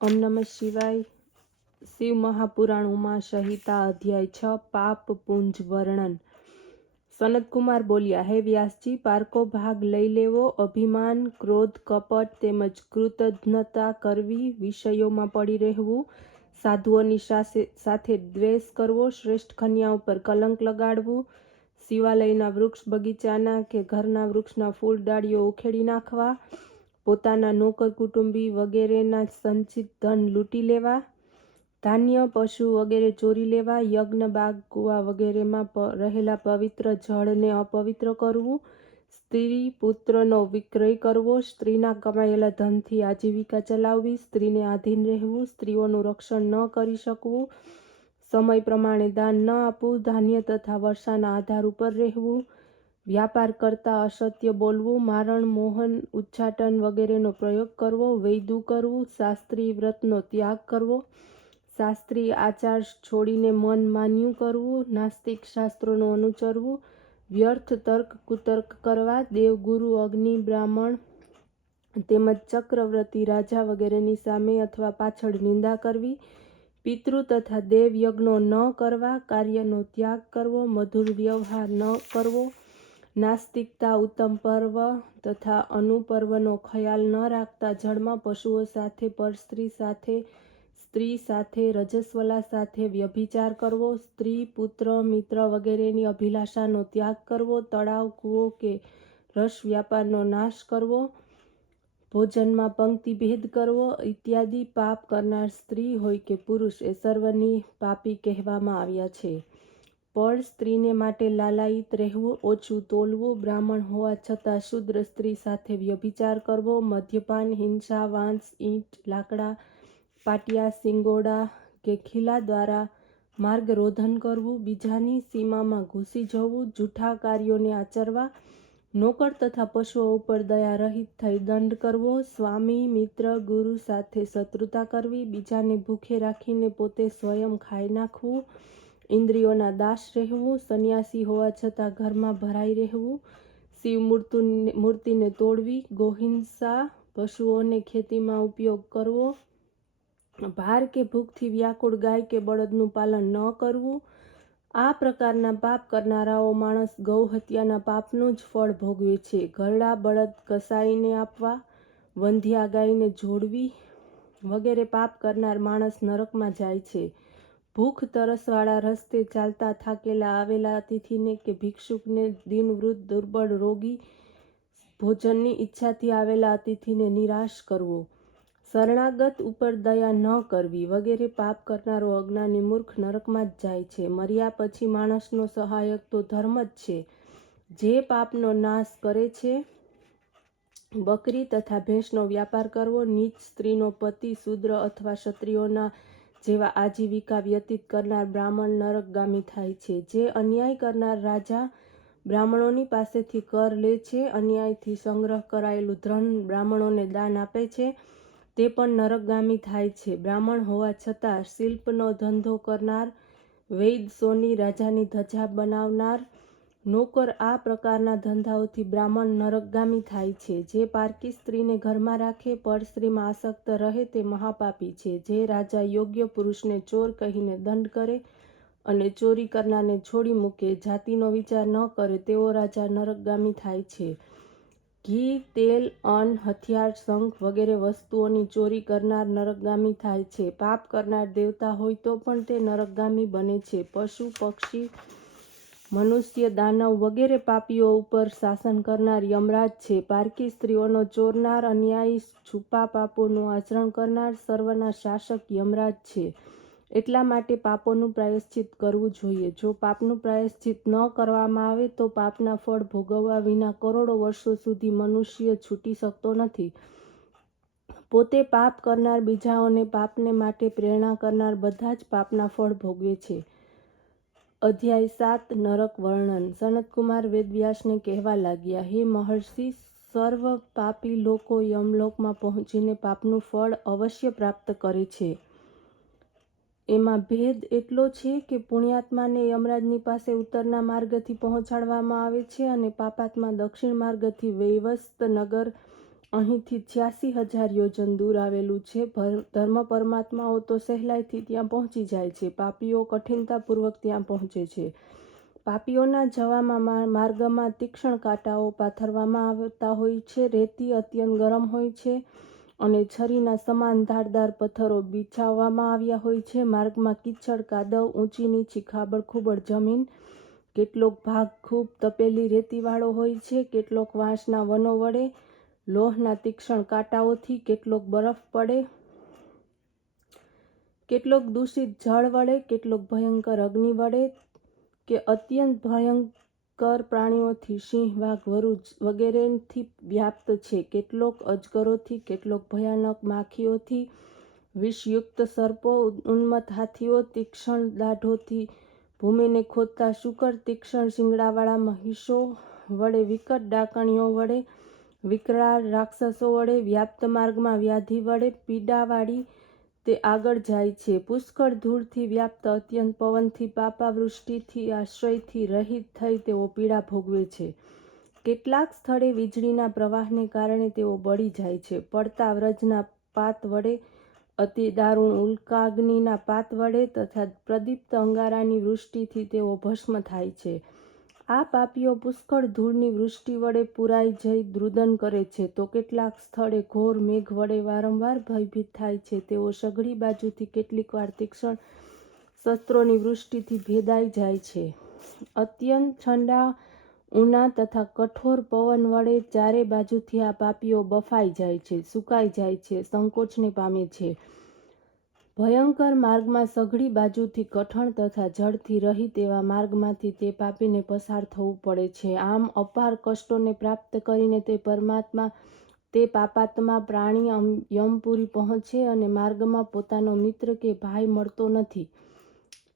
ઓમ નમઃ શિવાય। શિવ મહાપુરાણ ઉમા સંહિતા અધ્યાય 6 પાપ પુંજ વર્ણન। સનતકુમાર બોલ્યા, હે વ્યાસજી, પારકો ભાગ લઈ લેવો, અભિમાન, ક્રોધ, કપટ તેમજ કૃતજ્ઞતા કરવી, વિષયોમાં પડી રહેવું, સાધુઓની સાથે દ્વેષ કરવો, શ્રેષ્ઠ કન્યા ઉપર કલંક લગાડવું, શિવાલયના વૃક્ષ, બગીચાના કે ઘરના વૃક્ષના ફૂલ ડાળીઓ ઉખેડી નાખવા, પોતાના નોકર કુટુંબી વગેરેના સંચિત ધન લૂંટી લેવા, ધાન્ય, પશુ વગેરે ચોરી લેવા, યજ્ઞ, બાગ, કુવા વગેરેમાં રહેલા પવિત્ર જળને અપવિત્ર કરવું, સ્ત્રી પુત્રનો વિક્રય કરવો, સ્ત્રીના કમાયેલા ધનથી આજીવિકા ચલાવવી, સ્ત્રીને આધીન રહેવું, સ્ત્રીઓનું રક્ષણ ન કરી શકવું, સમય પ્રમાણે દાન ન આપવું, ધાન્ય તથા વર્ષાના આધાર ઉપર રહેવું, વ્યાપાર કરતા અસત્ય બોલવું, મારણ, મોહન, ઉચ્ચાટન વગેરેનો પ્રયોગ કરવો, વૈદું કરવું, શાસ્ત્રી વ્રતનો ત્યાગ કરવો, શાસ્ત્રીય આચાર છોડીને મન માન્યું કરવું, નાસ્તિક શાસ્ત્રોનું અનુસરવું, વ્યર્થ તર્ક કુતર્ક કરવા, દેવગુરુ, અગ્નિ, બ્રાહ્મણ તેમજ ચક્રવર્તી રાજા વગેરેની સામે અથવા પાછળ નિંદા કરવી, પિતૃ તથા દેવ યજ્ઞો ન કરવા, કાર્યનો ત્યાગ કરવો, મધુર વ્યવહાર ન કરવો, નાસ્તિકતા, ઉત્તમ પર્વ તથા અનુપર્વનો ખ્યાલ ન રાખતા, જળમાં પશુઓ સાથે, પરસ્ત્રી સાથે, સ્ત્રી સાથે, રજસ્વલા સાથે વ્યભિચાર કરવો, સ્ત્રી, પુત્ર, મિત્ર વગેરેની અભિલાષાનો ત્યાગ કરવો, તળાવ, કૂવો કે રસ વ્યાપારનો નાશ કરવો, ભોજનમાં પંક્તિભેદ કરવો ઇત્યાદિ પાપ કરનાર સ્ત્રી હોય કે પુરુષ એ સર્વની પાપી કહેવામાં આવ્યા છે। પણ સ્ત્રીને માટે લાલાયિત રહેવું, ઓછું તોલવું, બ્રાહ્મણ હોવા છતાં શુદ્ર સ્ત્રી સાથે વ્યભિચાર કરવો, મદ્યપાન, હિંસા, વાંસ, ઈંટ, લાકડા, પાટિયા, સિંગોડા કે ખીલા દ્વારા માર્ગરોધન કરવું, બીજાની સીમામાં ઘૂસી જવું, જૂઠા કાર્યોને આચરવા, નોકર તથા પશુઓ ઉપર દયા રહિત થઈ દંડ કરવો, સ્વામી, મિત્ર, ગુરુ સાથે શત્રુતા કરવી, બીજાને ભૂખે રાખીને પોતે સ્વયં ખાઈ નાખવું, ઇન્દ્રિયોના દાસ રહેવું, સંન્યાસી હોવા છતાં ઘરમાં ભરાઈ રહેવું, શિવ મૂર્તિને તોડવી, ગોહિંસા, પશુઓને ખેતીમાં ઉપયોગ કરવો, ભાર કે ભૂખથી વ્યાકુળ ગાય કે બળદનું પાલન ન કરવું, આ પ્રકારના પાપ કરનારાઓ માણસ ગૌ હત્યાના પાપનું જ ફળ ભોગવે છે। ઘરડા બળદ કસાઈને આપવા, વંધ્યા ગાયને જોડવી વગેરે પાપ કરનાર માણસ નરકમાં જાય છે। ભૂખ તરસવાળા રસ્તે ચાલતા થાકેલા આવેલા અતિથિને કે ભિક્ષુકને, દીન વૃદ્ધ દુર્બળ રોગી ભોજનની ઈચ્છાથી આવેલા અતિથિને નિરાશ કરવો, શરણાગત ઉપર દયા ન કરવી વગેરે પાપ કરનારો અજ્ઞાની મૂર્ખ નરકમાં જ જાય છે। મર્યા પછી માણસનો સહાયક તો ધર્મ જ છે, જે પાપનો નાશ કરે છે। બકરી તથા ભેંસનો વ્યાપાર કરવો, નીચ સ્ત્રીનો પતિ, શૂદ્ર અથવા ક્ષત્રિયોના જેવા આજીવિકા વ્યતીત કરનાર બ્રાહ્મણ નરકગામી થાય છે। જે અન્યાય કરનાર રાજા બ્રાહ્મણોની પાસેથી કર લે છે, અન્યાયથી સંગ્રહ કરાયેલું ધન બ્રાહ્મણોને દાન આપે છે, તે પણ નરકગામી થાય છે। બ્રાહ્મણ હોવા છતાં શિલ્પનો ધંધો કરનાર, વૈદ, સોની, રાજાની ધજા બનાવનાર, નોકર આ પ્રકારના ધંધાઓથી બ્રાહ્મણ નરકગામી થાય છે। જે પારકી સ્ત્રીને ઘરમાં રાખે, પરસ્ત્રીમાં આસક્ત રહે તે મહાપાપી છે। જે રાજા યોગ્ય પુરુષને ચોર કહીને દંડ કરે અને ચોરી કરનારને છોડી મૂકે, જાતિનો વિચાર ન કરે તેવો રાજા નરકગામી થાય છે। ઘી, તેલ, અન્ન, હથિયાર, શંખ વગેરે વસ્તુઓની ચોરી કરનાર નરકગામી થાય છે। પાપ કરનાર દેવતા હોય તો પણ તે નરકગામી બને છે। પશુ, પક્ષી, મનુષ્ય, દાનવ વગેરે પાપીઓ ઉપર શાસન કરનાર યમરાજ છે। પારકી સ્ત્રીઓનો ચોરનાર, અન્યાયી છુપા પાપોનું આચરણ કરનાર સર્વના શાસક યમરાજ છે। એટલા માટે પાપોનું પ્રાયશ્ચિત કરવું જોઈએ। જો પાપનું પ્રાયશ્ચિત ન કરવામાં આવે તો પાપના ફળ ભોગવવા વિના કરોડો વર્ષો સુધી મનુષ્ય છૂટી શકતો નથી। પોતે પાપ કરનાર, બીજાઓને પાપને માટે પ્રેરણા કરનાર બધા જ પાપના ફળ ભોગવે છે। અધ્યાય 7 નરક વર્ણન। સનતકુમાર વેદવ્યાસને કહેવા લાગ્યા, હે મહર્ષિ, સર્વ પાપી લોકો યમલોકમાં પહોંચીને પાપનું ફળ અવશ્ય પ્રાપ્ત કરે છે। એમાં ભેદ એટલો છે કે પુણ્યાત્માને યમરાજની પાસે ઉત્તરના માર્ગથી પહોંચાડવામાં આવે છે અને પાપાત્મા દક્ષિણ માર્ગથી વૈવસ્ત નગર અહીંથી 86,000 યોજન દૂર આવેલું છે. ધર્મ પરમાત્માઓ તો સહેલાઈથી ત્યાં પહોંચી જાય છે, પાપીઓ કઠિનતાપૂર્વક ત્યાં પહોંચે છે. પાપીઓના જવામાં માર્ગમાં તીક્ષ્ણ કાંટાઓ પાથરવામાં આવતા હોય છે. રેતી અત્યંત ગરમ હોય છે અને છરીના સમાન ધારદાર પથ્થરો બિછાવવામાં આવ્યા હોય છે. માર્ગમાં કીચડ, કાદવ, ઊંચી નીચી ખાબડ જમીન, કેટલોક ભાગ ખૂબ તપેલી રેતીવાળો હોય છે, કેટલોક વાંસના વનો વડે, લોહના તીક્ષ્ણ કાંટાઓથી, કેટલોક બરફ પડે, કેટલોક દૂષિત જળ વડે, કેટલોક ભયંકર અગ્નિ વડે કે અત્યંત ભયંકર પ્રાણીઓથી, સિંહ, વાઘ, વરુ વગેરેથી વ્યાપ્ત છે. કેટલોક અજગરોથી, કેટલોક ભયાનક માખીઓથી, વિષયુક્ત સર્પો, ઉન્મત્ત હાથીઓ, તીક્ષ્ણ દાઢોથી ભૂમિને ખોદતા શુકર, તીક્ષ્ણ શિંગડાવાળા મહિષો વડે, વિકટ ડાકણીઓ વડે, વિકરાળ રાક્ષસો વડે, વ્યાપ્ત માર્ગમાં વ્યાધિ વડે પીડાવાળી તે આગળ જાય છે. પુષ્કળ ધૂળથી વ્યાપ્ત અત્યંત પવનથી, પાપાવૃષ્ટિથી, આશ્રયથી રહિત થઈ તેઓ પીડા ભોગવે છે. કેટલાક સ્થળે વીજળીના પ્રવાહને કારણે તેઓ બળી જાય છે. પડતા વ્રજના પાત વડે, અતિ દારૂણ ઉલ્કાગ્નિના પાત વડે તથા પ્રદીપ્ત અંગારાની વૃષ્ટિથી તેઓ ભસ્મ થાય છે. આ પાપીઓ પુષ્કળ ધૂળની વૃષ્ટિ વડે પુરાઈ જઈ દ્રુદન કરે છે, તો કેટલાક સ્થળે ઘોર મેઘ વડે વારંવાર ભયભીત થાય છે. તેઓ સઘળી બાજુથી કેટલીક વાર તીક્ષ્ણ શસ્ત્રોની વૃષ્ટિથી ભેદાઈ જાય છે. અત્યંત ઠંડા, ઊના તથા કઠોર પવન વડે ચારે બાજુથી આ પાપીઓ બફાઈ જાય છે, સુકાઈ જાય છે, સંકોચને પામે છે. ભયંકર માર્ગમાં સઘળી બાજુથી કઠણ તથા જળથી રહિત એવા માર્ગમાંથી તે પાપીને પસાર થવું પડે છે. આમ અપાર કષ્ટોને પ્રાપ્ત કરીને તે પાપાત્મા પ્રાણી યમપુરી પહોંચે અને માર્ગમાં પોતાનો મિત્ર કે ભાઈ મળતો નથી.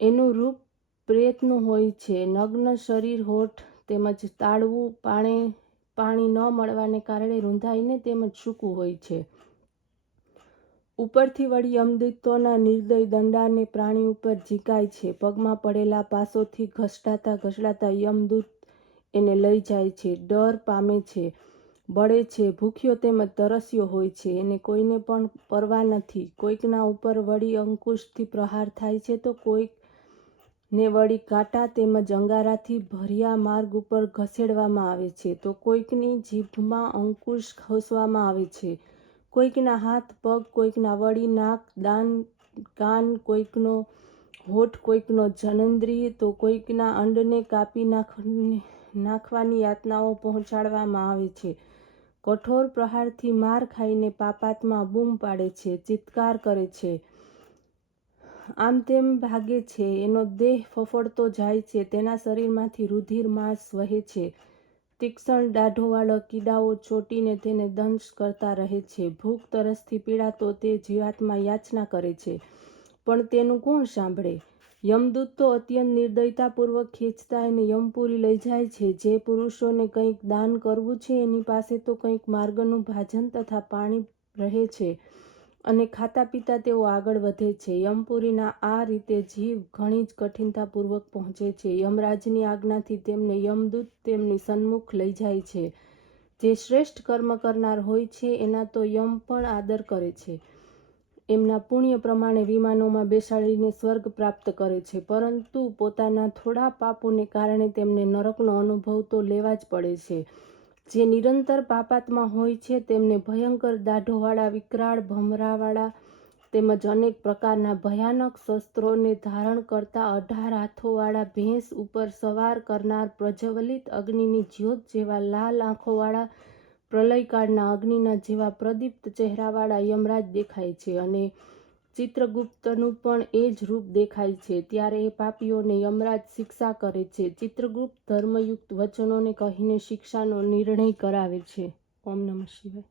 એનું રૂપ પ્રેતનું હોય છે. નગ્ન શરીર, હોઠ તેમજ તાળવું પાણી ન મળવાને કારણે રૂંધાઈને તેમજ સૂકું હોય છે. ઉપરથી વળી યમદૂતોના નિર્દય દંડાને પ્રાણી ઉપર ઝીકાય છે. પગમાં પડેલા પાસોથી ઘસડાતા યમદૂત એને લઈ જાય છે. ડર પામે છે, બળે છે, ભૂખ્યો તેમજ તરસ્યો હોય છે. એને કોઈને પણ પરવા નથી. કોઈકના ઉપર વળી અંકુશથી પ્રહાર થાય છે, તો કોઈકને વળી કાંટા તેમજ અંગારાથી ભર્યા માર્ગ ઉપર ઘસેડવામાં આવે છે, તો કોઈકની જીભમાં અંકુશ ખોસવામાં આવે છે, કોઈકના હાથ પગ, કોઈકના વળી નાક, કાન, કોઈકનો હોઠ, કોઈકનો જનનેન્દ્રિય, તો કોઈકના અંડને કાપી નાખવાની યાતનાઓ પહોંચાડવામાં આવે છે. કઠોર પ્રહારથી માર ખાઈને પાપાત્મા બૂમ પાડે છે, ચિત્કાર કરે છે, આમ તેમ ભાગે છે, એનો દેહ ફફડતો જાય છે, તેના શરીરમાંથી રુધિર માંસ વહે છે. તીક્ષ્ણ દાઢોવાળા કીડાઓ ચોંટીને તેને દંશ કરતા રહે છે. ભૂખ તરસથી પીડાતો તે જીવાત્મા યાચના કરે છે, પણ તેનું કોણ સાંભળે? યમદૂત તો અત્યંત નિર્દયતાપૂર્વક ખેંચતા એને યમપુરી લઈ જાય છે. જે પુરુષોને કંઈક દાન કરવું છે, એની પાસે તો કંઈક માર્ગનું ભાજન તથા પાણી રહે છે અને ખાતા પીતા તેઓ આગળ વધે છે. યમપુરીના આ રીતે જીવ ઘણી જ કઠિનતાપૂર્વક પહોંચે છે. યમરાજની આજ્ઞાથી તેમને યમદૂત તેમની સન્મુખ લઈ જાય છે. જે શ્રેષ્ઠ કર્મ કરનાર હોય છે એના તો યમ પણ આદર કરે છે. એમના પુણ્ય પ્રમાણે વિમાનોમાં બેસાડીને સ્વર્ગ પ્રાપ્ત કરે છે, પરંતુ પોતાના થોડા પાપોને કારણે તેમને નરકનો અનુભવ તો લેવા જ પડે છે. જે નિરંતર પાપાત્મા હોય છે તેમને ભયંકર દાઢોવાળા, વિકરાળ ભમરાવાળા તેમજ અનેક પ્રકારના ભયાનક શસ્ત્રોને ધારણ કરતા 18 હાથોવાળા ભેંસ ઉપર સવાર કરનાર પ્રજ્વલિત અગ્નિની જ્યોત જેવા લાલ આંખોવાળા, પ્રલયકાળના અગ્નિના જેવા પ્રદીપ્ત ચહેરાવાળા યમરાજ દેખાય છે અને ચિત્રગુપ્તનું પણ એ જ રૂપ દેખાય છે. ત્યારે એ પાપીઓને યમરાજ શિક્ષા કરે છે. ચિત્રગુપ્ત ધર્મયુક્ત વચનોને કહીને શિક્ષાનો નિર્ણય કરાવે છે. ઓમ નમઃ શિવાય.